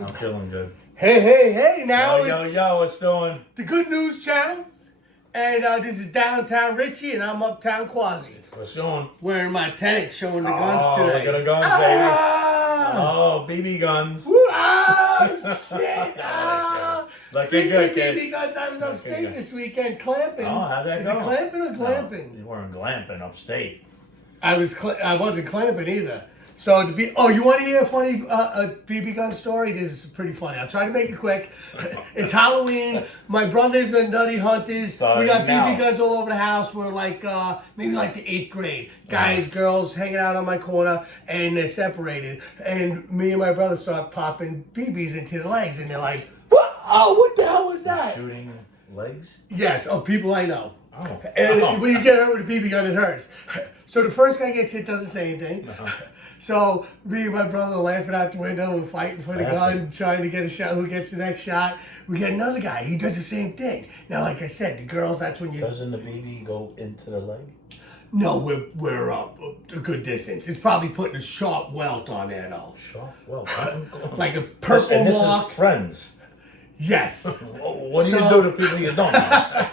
I'm feeling good. Hey, now Yo, it's what's doing? the Good News Channel. And this is Downtown Richie, and I'm Uptown Quasi. What's doing? Wearing my tank, showing the guns today. Look at the guns, baby. Oh, BB guns. Woo, shit. Speaking of kid. BB guns, I was upstate this weekend clamping. Oh, how'd that is go? Is it clamping or glamping? No, you weren't glamping upstate. I wasn't clamping either. So you want to hear a funny BB gun story? This is pretty funny. I'll try to make it quick. It's Halloween. My brothers are nutty hunters. We got BB guns all over the house. We're like maybe like the 8th grade. Guys, girls hanging out on my corner, and they're separated. And me and my brother start popping BBs into the legs, and they're like, "What? Oh, what the hell was that?" Shooting legs? Yes, of people I know. Oh. And when you get hurt with a BB gun, it hurts. So the first guy gets hit, doesn't say anything. So me and my brother laughing out the window and fighting for the gun, trying to get a shot. Who gets the next shot? We get another guy. He does the same thing. Now, like I said, the girls, that's when you... Doesn't the BB go into the leg? No, we're up a good distance. It's probably putting a sharp welt on there, though. Sharp welt? Like a purple and this mark. is friends. Yes. What do you do to people you don't know?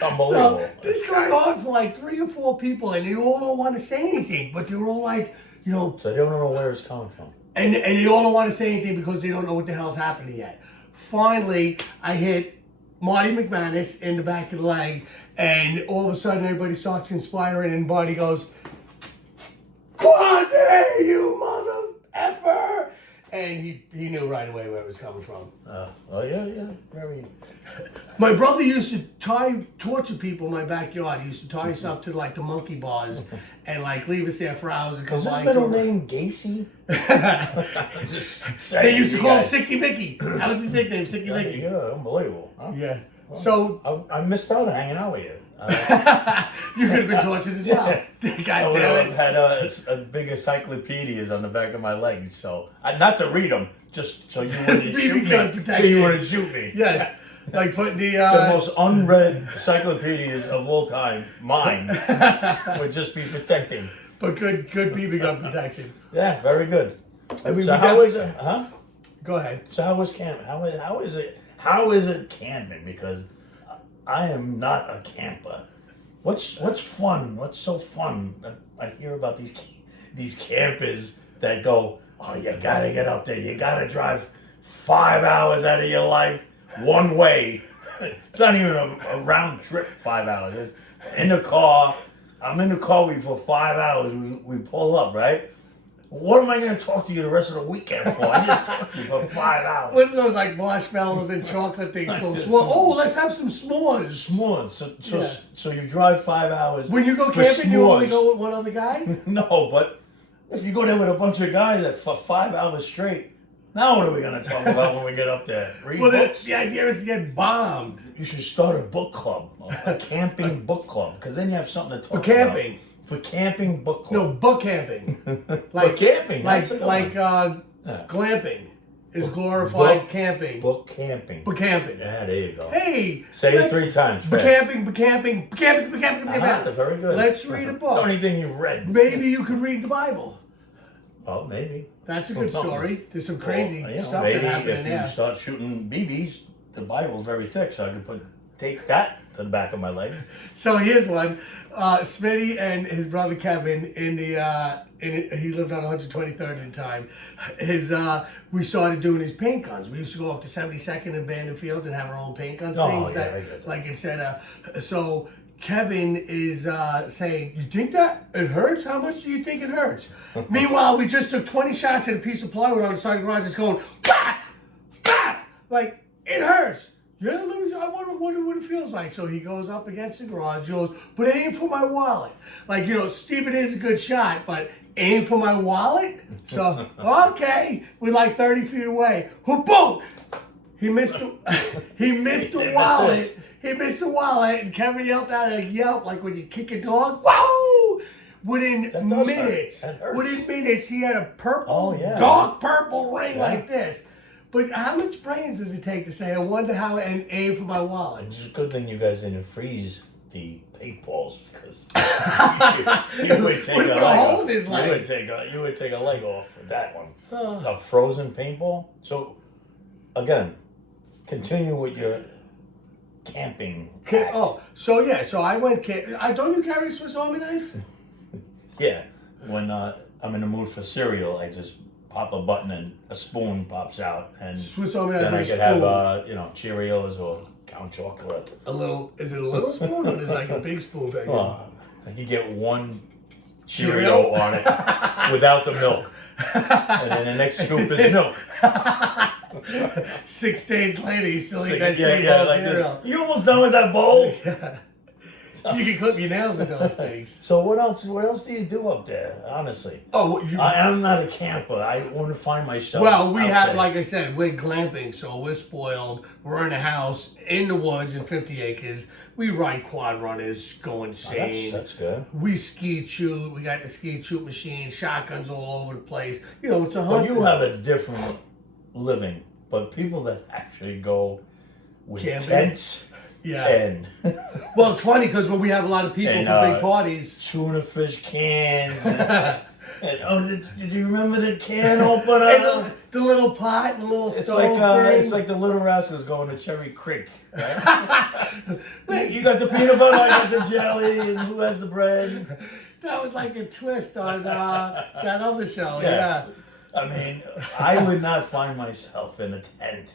Unbelievable. So this goes on for like 3 or 4 people, and they all don't want to say anything, but they're all like, you know... So they don't know where it's coming from. And they all don't want to say anything because they don't know what the hell's happening yet. Finally, I hit Marty McManus in the back of the leg, and all of a sudden everybody starts conspiring, and Marty goes, "Quasi, you mother effer!" And he knew right away where it was coming from. Yeah. Very. My brother used to torture people in my backyard. He used to tie us up to like the monkey bars and like leave us there for hours. Is his middle name Gacy? They used to call him Sicky Mickey. That was his nickname, Sicky Mickey. Yeah, unbelievable. Huh? Yeah. Well, So I missed out on hanging out with you. You could have been tortured as well. God I would damn have it. had a big encyclopedias on the back of my legs, so not to read them, just so you wouldn't shoot me. So you wouldn't shoot me. Yes. Like putting the most unread encyclopedias of all time, mine, would just be protecting. But good BB gun protection. Yeah, very good. I mean, so how is it? Huh? Go ahead. So how was camp? How is it? How is it camping? Because I am not a camper. What's fun? What's so fun? I hear about these campers that go, "Oh, you gotta get up there. You gotta drive 5 hours out of your life one way." It's not even a round trip. 5 hours. It's in the car. I'm in the car with you for 5 hours. We pull up, right? What am I going to talk to you the rest of the weekend for? I didn't talk to you for 5 hours. What are those like marshmallows and chocolate things? Let's have some s'mores. S'mores. So you drive 5 hours. When you go camping, you only go with one other guy? No, but if you go there with a bunch of guys that for 5 hours straight, now what are we going to talk about when we get up there? Read books? The idea is to get bombed. You should start a book club, a camping book club, because then you have something to talk about. For camping. For camping book club. No, book camping. Like camping. Glamping is glorified camping. Book camping. Book camping. Yeah, there you go. Hey. Say it 3 times. Book camping. Very good. Let's read a book. It's the only thing you've read. Maybe you could read the Bible. Oh, maybe. That's a good story. There's some crazy stuff that happened in there. Maybe if you start shooting BBs, the Bible's very thick, so I could take that to the back of my legs. So here's one. Smitty and his brother Kevin he lived on 123rd at the time. We started doing his paint guns. We used to go up to 72nd and Bandon Fields and have our own paint guns. So Kevin is saying, "You think that it hurts? How much do you think it hurts?" Meanwhile, we just took 20 shots at a piece of plywood on the side of the garage, just going, "Bah! Bah!" Like, it hurts. Yeah, I wonder what it feels like. So he goes up against the garage, goes, "But aim for my wallet." Like, Steven is a good shot, but aim for my wallet? So, okay. We're like 30 feet away. Boom! He missed the wallet. He missed the wallet, and Kevin yelled out a yelp like when you kick a dog. Whoa! Within minutes, he had a dark purple ring like this. But how much brains does it take to say, "I wonder how," and aim for my wallet? It's a good thing you guys didn't freeze the paintballs because you would take Put a a leg hole off. in his leg. You would take a leg off for that one. A frozen paintball. So again, continue with your camping. Act. So I went. Don't you carry a Swiss Army knife? Yeah. When I'm in the mood for cereal, I just pop a button and a spoon pops out, and Swiss Army knife. then I with a could have spoon. Cheerios or Count Chocolate. Is it a little spoon or is it like a big spoon? I could get one Cheerio on it without the milk, and then the next scoop is milk. 6 days later, you still eat that same bowl of cereal. You almost done with that bowl? You can clip your nails with those things. So what else? What else do you do up there? Honestly, I'm not a camper. I want to find myself. Well, we have, there. like I said, we're glamping, so we're spoiled. We're in a house in the woods in 50 acres. We ride quad runners, go insane. That's good. We ski shoot. We got the ski shoot machine, shotguns all over the place. It's a Well, hunt. you have a different living, but people that actually go with Camping? tents. Yeah. And Well, it's funny because when we have a lot of people for big parties. tuna fish cans. Did you remember the can opener? The little pot and the little It's stove like thing. it's like the Little Rascals going to Cherry Creek. Right? You got the peanut butter, I got the jelly, and who has the bread? That was like a twist on that other show. Yeah. I mean, I would not find myself in a tent.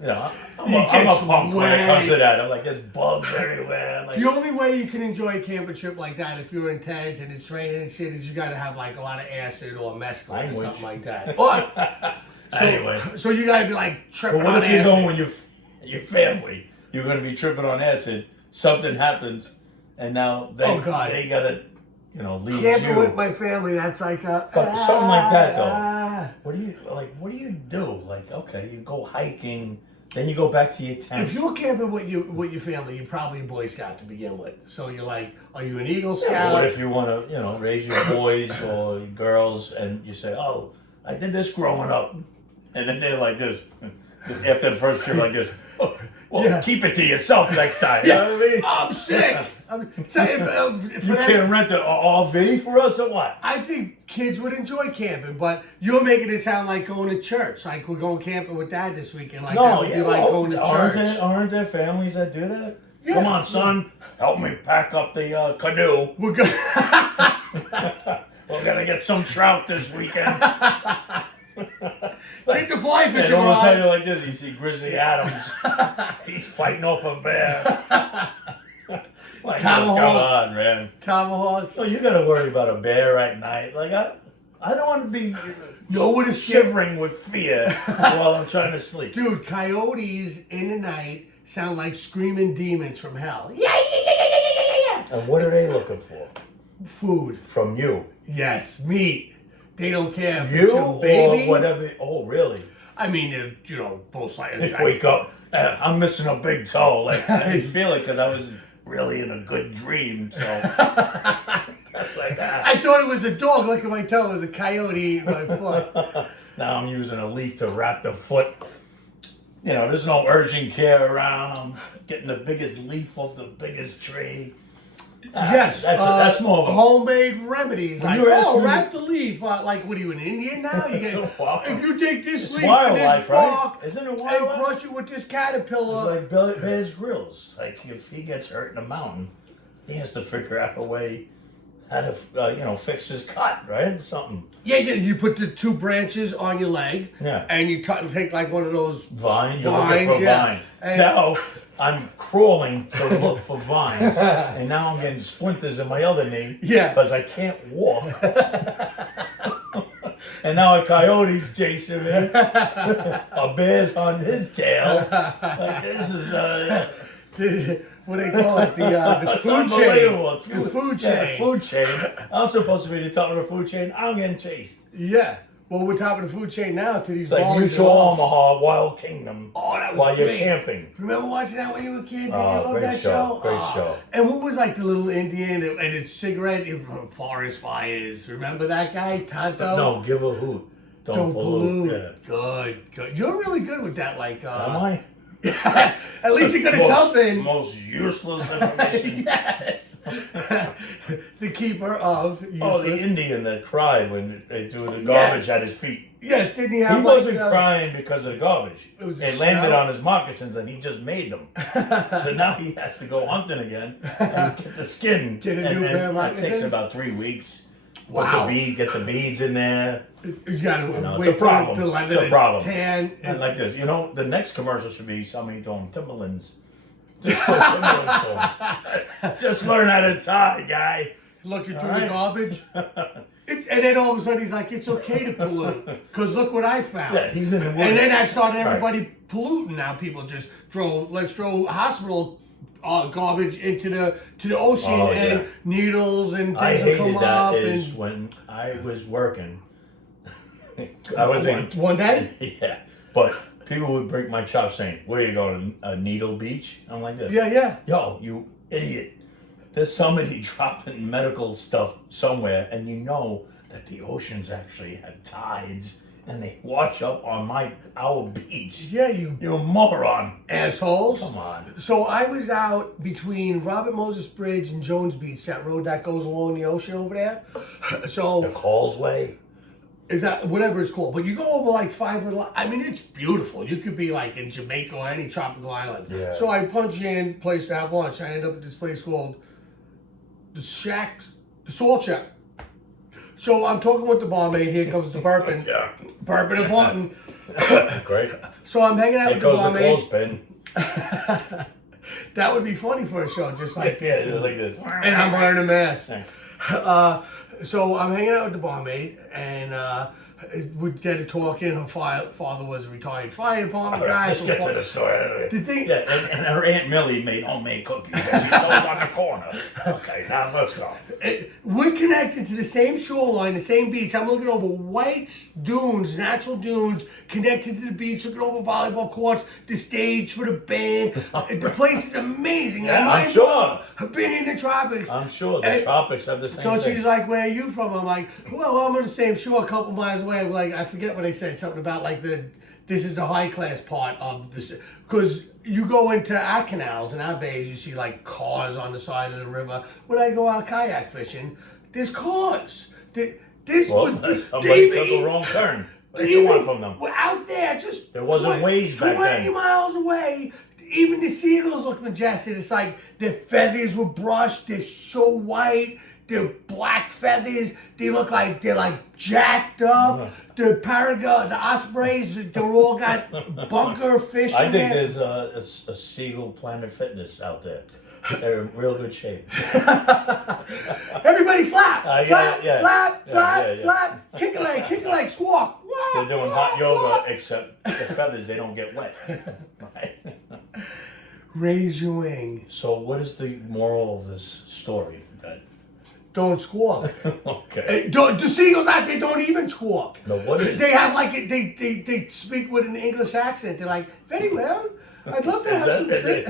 I'm a punk when it comes to that. I'm like, there's bugs everywhere. Like, The only way you can enjoy a camping trip like that, if you're in tents and it's raining and shit, is you got to have like a lot of acid or mescaline or something like that. Anyway. So you got to be like tripping But what on if you're acid. going with your family? You're going to be tripping on acid. Something happens, and now they gotta, leave Camping you. with my family, that's like But something like that though. What do you do? Like, okay, you go hiking, then you go back to your tent. If you're camping with your family, you're probably a Boy Scout to begin with. So you're like, are you an Eagle Scout? Yeah, what if you want to, raise your boys or your girls, and you say, "Oh, I did this growing up," and then they're like this after the first trip, like this. Oh, well, keep it to yourself next time. You know what I mean? I'm sick. You can't rent an RV for us or what? I think kids would enjoy camping, but you're making it sound like going to church. Like we're going camping with Dad this weekend. Like that would be like going to church. Aren't there families that do that? Yeah. Come on, son, help me pack up the canoe. We're gonna get some trout this weekend. Take the fly fishing and all of a sudden, rod. like this, you see Grizzly Adams. He's fighting off a bear. Like, Tomahawks. come on, man. Tomahawks. Oh, you got to worry about a bear at night. Like I don't want to be shivering with fear while I'm trying to sleep. Dude, coyotes in the night sound like screaming demons from hell. Yeah. And what are they looking for? Food. From you. Yes, meat. They don't care if You it's your baby. or whatever. Oh, really? I mean, both sides. They wake up. I'm missing a big toe. Like I didn't feel it because I was really in a good dream. So that's like that. I thought it was a dog licking my toe. It was a coyote eating my foot. Now I'm using a leaf to wrap the foot. There's no urgent care around. I'm getting the biggest leaf off the biggest tree. Yes, that's more of a homemade remedies. Like, wrap the leaf. Like, what are you, an Indian now? You get if you take this leaf wildlife, and this bark, right? Isn't it and wildlife? brush it with this caterpillar. It's like Bear's Grylls. Like if he gets hurt in a mountain, he has to figure out a way how to fix his cut, right? Something. Yeah. You put the 2 branches on your leg. Yeah. And you take like one of those vine. You're looking for vine. And now I'm crawling to look for vines, and now I'm getting splinters in my other knee. Yeah. Because I can't walk. And now a coyote's chasing me. A bear's on his tail. Like this is what do they call it? The food chain. The food chain. The food chain. I'm supposed to be the top of the food chain. I'm getting chased. Yeah. Well, we're top of the food chain now to these. It's like Mutual Omaha, Wild Kingdom. Oh, that was while great. you're camping. Remember watching that when you were a kid? Did you Oh, love great that show. Great Oh. show. And what was like the little Indian and its cigarette? Forest fires. Remember that guy, Tonto? No, give a hoot. Don't pollute. Yeah. Good. You're really good with that. Like, Am I? At least you got something. Most useless information. Yes. The keeper of useless. Oh, the Indian that cried when they threw the garbage at his feet. Yes, didn't he have? He wasn't crying because of the garbage. It landed on his moccasins and he just made them. So now he has to go hunting again and get the skin. Get a new pair of It moccasins? takes about 3 weeks. Wow. Get the beads in there. You gotta It's wait a problem. for the leather It's a problem. to tan. And like this, the next commercial should be somebody throwing Timberlands. Just throw Timberlands to him. Just learn how to tie, guy. Looking through the garbage. And then all of a sudden he's like, it's okay to pollute. Because look what I found. Yeah, he's in the woods. And then that started everybody polluting. Now people just let's throw hospital garbage into the ocean and needles and I things will hated come that up. is when I was working. I was in one day? Yeah. But people would break my chops saying, where are you going? A Needle Beach? I'm like this. Yeah. Yo, you idiot. There's somebody dropping medical stuff somewhere, and you know that the oceans actually have tides, and they wash up on our beach. Yeah, you moron. assholes. Come on. So I was out between Robert Moses Bridge and Jones Beach, that road that goes along the ocean over there. So The Causeway. is that whatever it's called? But you go over like 5 little. I mean, it's beautiful. You could be like in Jamaica or any tropical island. Yeah. So I punch in place to have lunch. I end up at this place called the Salt Shack. So I'm talking with the barmaid. Here comes the burping. Yeah. Burping and farting. Great. So I'm hanging out There with the goes the barmaid. clothespin. That would be funny for a show just like this. Yeah, like this. And I'm wearing a mask. Yeah. So I'm hanging out with the barmaid, and we did talking. Her father was a retired fire department guy. Let's get to the story. The thing- Yeah, and her Aunt Millie made homemade cookies and she sold on the corner. Okay, now let's go. We're connected to the same shoreline, the same beach. I'm looking over white dunes, natural dunes, connected to the beach, looking over volleyball courts, the stage for the band. The place is amazing. Yeah, I'm I'm sure. I've been in the tropics. I'm sure the tropics have the same So thing. she's like, where are you from? I'm like, well, I'm on the same shore a couple miles away. I'm like, I forget what I said, something about like this is the high class part of this. Because you go into our canals and our bays, you see like cars on the side of the river. When I go out kayak fishing, there's cars. This Well, was somebody took a wrong turn. What do you want from them? We're out there, just There wasn't waves back 20 then. miles away. Even the seagulls look majestic. It's like their feathers were brushed. They're so white. They're black feathers. They look like they're like jacked up. The paragon, the ospreys, they're all got bunker fish. I in think there. there's a Seagull Planet Fitness out there. They're in real good shape. Everybody flap, yeah, flap. Kick a leg, squawk. They're doing hot yoga, except the feathers, they don't get wet. Right? Raise your wing. So what is the moral of this story? Don't squawk. Okay. The seagulls out there don't even squawk. No, what is They have like they speak with an English accent. They're like, very well. I'd love to have some fish.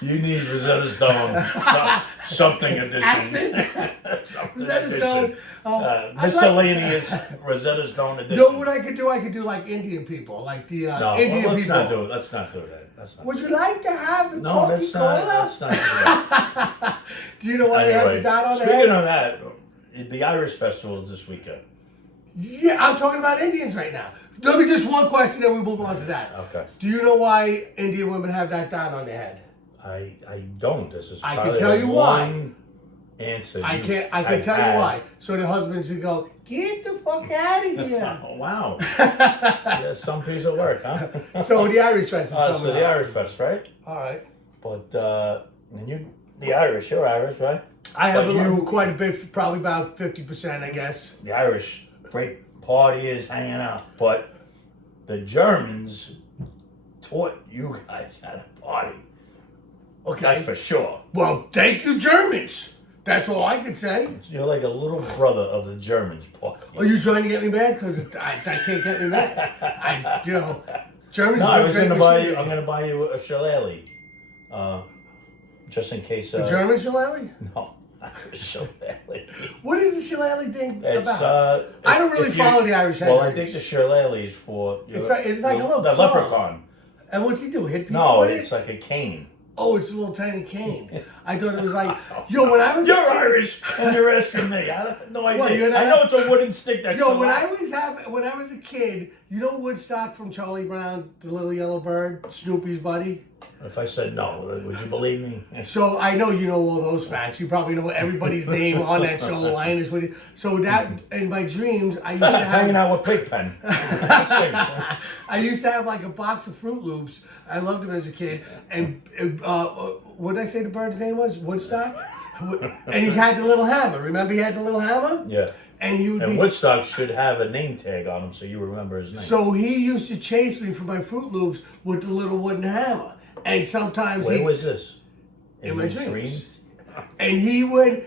You need Rosetta Stone something edition. Accent. Something Rosetta edition. Stone. Miscellaneous Rosetta Stone edition. Know what I could do? I could do like Indian people, like the Indian let's people. not do it. Let's not do that. That's not. Would you like to have the No, Coca-Cola? let's not do that. Do you know why they have the Anyway, dot on the speaking head? of that, the Irish Festival is this weekend. Yeah, I'm talking about Indians right now. Let me just one question, then we move on to that. Okay. Do you know why Indian women have that dot on their head? I don't. This is I can probably tell a you why. one answer. I can tell you why. So the husbands would go, get the fuck out of here. Oh, wow. Yeah, some piece of work, huh? So the Irish Fest is coming So the up. Irish Fest, right? All right. But the Irish, you're Irish, right? I have But quite a bit, probably about 50%, I guess. The Irish, great partyers, hanging out. But the Germans taught you guys how to party. Okay. That's for sure. Well, thank you, Germans. That's all I can say. You're like a little brother of the Germans, party. Are you trying to get me mad? Because I can't get me mad. Germans. No, I was great gonna buy machine. you. I'm gonna buy you a shillelagh, just in case. The German shillelagh? No, Irish shillelagh. What is the shillelagh thing It's about? I don't really follow the Irish Well, I heritage. think the shillelagh is for It's like a little the claw. leprechaun. And what's he do? Hit people No, with it's it? like a cane. Oh, it's a little tiny cane. I thought it was like, yo, when I was You're a kid, Irish, and you're asking me. I have no idea. Well, you're not- I know it's a wooden stick that. Yo, when I was a kid, you know Woodstock from Charlie Brown, the little yellow bird, Snoopy's buddy? If I said no, would you believe me? So I know you know all those facts. You probably know everybody's name on that show. Linus with it. So that in my dreams, I used to Hanging have. out with Pigpen. I used to have like a box of Fruit Loops. I loved them as a kid. And what did I say the bird's name was? Woodstock. And he had the little hammer. Remember, he had the little hammer. Yeah. And he would And be. Woodstock should have a name tag on him so you remember his name. So he used to chase me for my Fruit Loops with the little wooden hammer. And sometimes Where was this? in my your dreams. And he would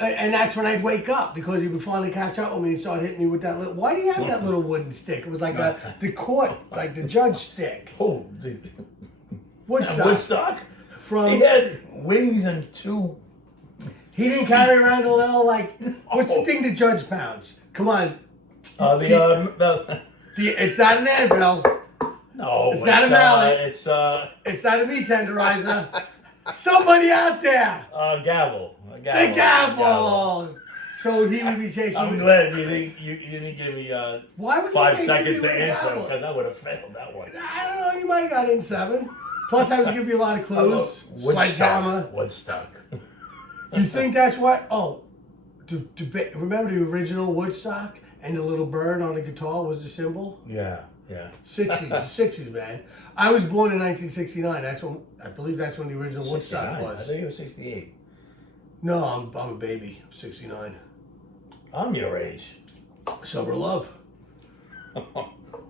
and that's when I'd wake up because he would finally catch up with me and start hitting me with that little. Why do you have that little wooden stick? It was like the court, like the judge stick. Oh, Woodstock. Woodstock? From He had wings and two. he didn't carry around a little like what's the thing the judge pounds? Come on, it's not an anvil. No, It's not a mallet. It's It's not a meat tenderizer. Somebody out there. gavel. A The gavel. So he would be chasing I'm me. glad you didn't give me Why would he 5 chase seconds me to with a answer gavel? because I would have failed that one. I don't know. You might have got in 7. Plus, I was giving you a lot of clues. Sledgehammer. Woodstock. You think that's what? Oh, remember the original Woodstock and the little bird on the guitar was the symbol? Yeah, yeah. 60s, the 60s, man. I was born in 1969. I believe that's when the original Woodstock 69. I was. think it was 68. No, I'm a baby. I'm 69. I'm your age. Summer love. I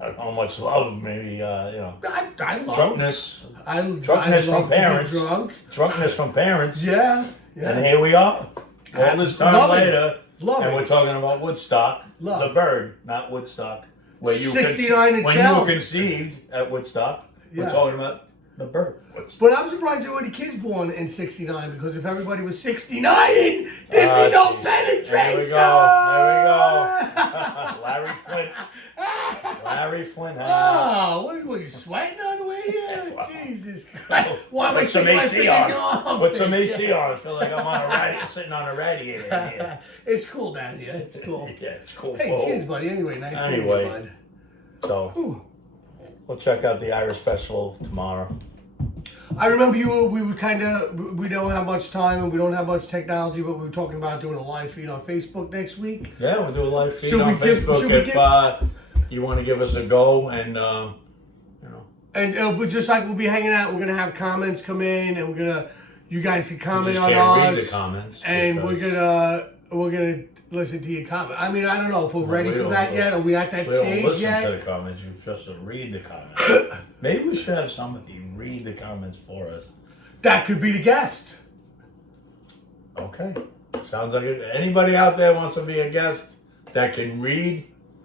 don't know how much love, maybe, I love drunkenness. I Drunkenness love from to be parents. drunk. Drunkenness from parents. Yeah. And here we are. All this time Love it. later. Love and it. we're talking about Woodstock. Love. The bird, not Woodstock. Where you 69 when you itself. were conceived at Woodstock. Yeah. We're talking about the bird. Woodstock. But I'm surprised there were any kids born in 69 because if everybody was 69, there'd be no Jeez. penetration. There we go. Larry Flint. Larry Flint. Oh, what are you sweating on the way here? Jesus Christ. Why am I Put some sticking my AC finger in your on. arm? Put some AC on. I feel like I'm on a radiator, sitting on a radiator. Yeah, It's cool down here. It's cool. it's cool. Hey, cheers, buddy. Anyway, nice seeing Anyway. you, bud. So, we'll check out the Irish Festival tomorrow. I remember we were kind of, we don't have much time and we don't have much technology, but we were talking about doing a live feed on Facebook next week. Yeah, we'll do a live feed Should on we give- Facebook should we if give- you want to give us a go and, And but just like we'll be hanging out, we're gonna have comments come in, and you guys can we comment just on can't read ours, the comments. and because we're gonna listen to your comment. I mean, I don't know if we're ready we for don't- that yet. Are we at that we don't stage listen yet? to the comments, you just read the comments. Maybe we should have somebody read the comments for us. That could be the guest. Okay. Sounds like it. Anybody out there wants to be a guest that can read,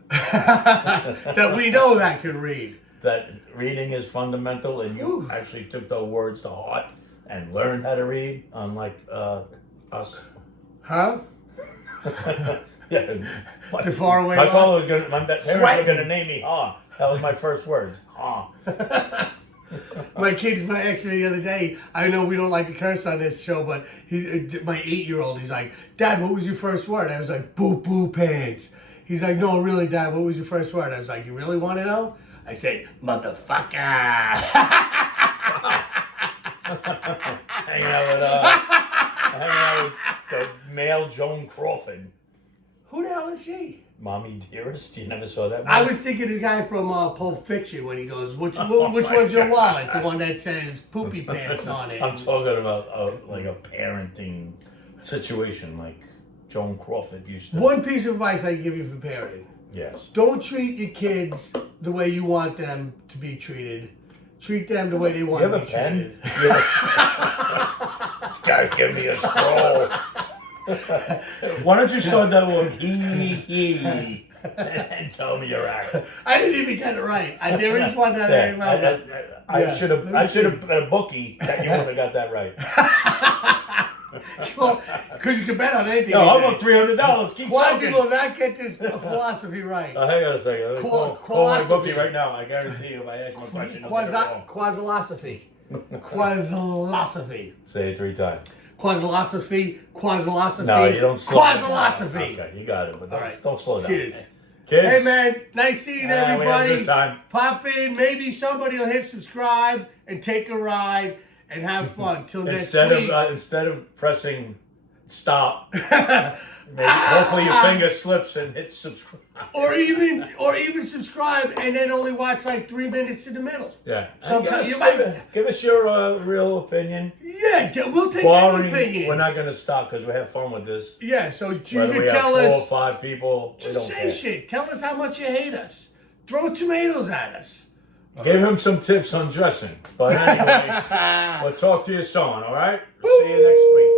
That we know that can read. that reading is fundamental and you actually took those words to heart and learned how to read, unlike us. Huh? Yeah. My, Too far away my off? father was gonna, my parents were Sweating. gonna name me Ha. That was my first words. Ha. My kids, my ex the other day, I know we don't like to curse on this show, but my 8-year-old, he's like, Dad, what was your first word? I was like, boo boo pants. He's like, no, really, Dad, what was your first word? I was like, you really want to know? I said, motherfucker. hanging out with the male Joan Crawford. Who the hell is she? Mommy Dearest, you never saw that? I was thinking the guy from Pulp Fiction when he goes, which one's your wallet? The one that says poopy pants on it. I'm talking about like a parenting situation, like Joan Crawford used to. One piece of advice I can give you for parenting. Yes. Don't treat your kids the way you want them to be treated. Treat them the way they want You to have be a pen? treated. This guy's giving me a scroll. Why don't you start that one? He. And tell me your act. I didn't even get it right. I never just wanted that very well. I should have been a bookie that you would have got that right. Because you can bet on anything. No, I'm up $300. Keep Quasi talking. will not get this philosophy right. Hang on a second. Let me call my Quasophy. bookie right now. I guarantee you, if I ask him a question, he'll get it wrong. Quasilosophy. Quasilosophy. Say it 3 times. Quasilosophy. Quasilosophy. No, you don't slow down. Quasilosophy. Okay, you got it, but All right. don't slow down. Cheers. Kids. Hey man, nice seeing We had a everybody. good time. Pop in, maybe somebody will hit subscribe and take a ride and have fun. Till next week. Instead of pressing stop, maybe hopefully your finger slips and hits subscribe. Or even subscribe and then only watch like 3 minutes in the middle. Yeah. Sometimes Give us your real opinion. Yeah, we'll take Barring, any opinions. we're not going to stop because we have fun with this. Yeah, so you Whether can we have tell 4 or us. 5 people, we Just don't say care. shit. Tell us how much you hate us. Throw tomatoes at us. Give him some tips on dressing. But anyway, we'll talk to you soon, all right? See you next week.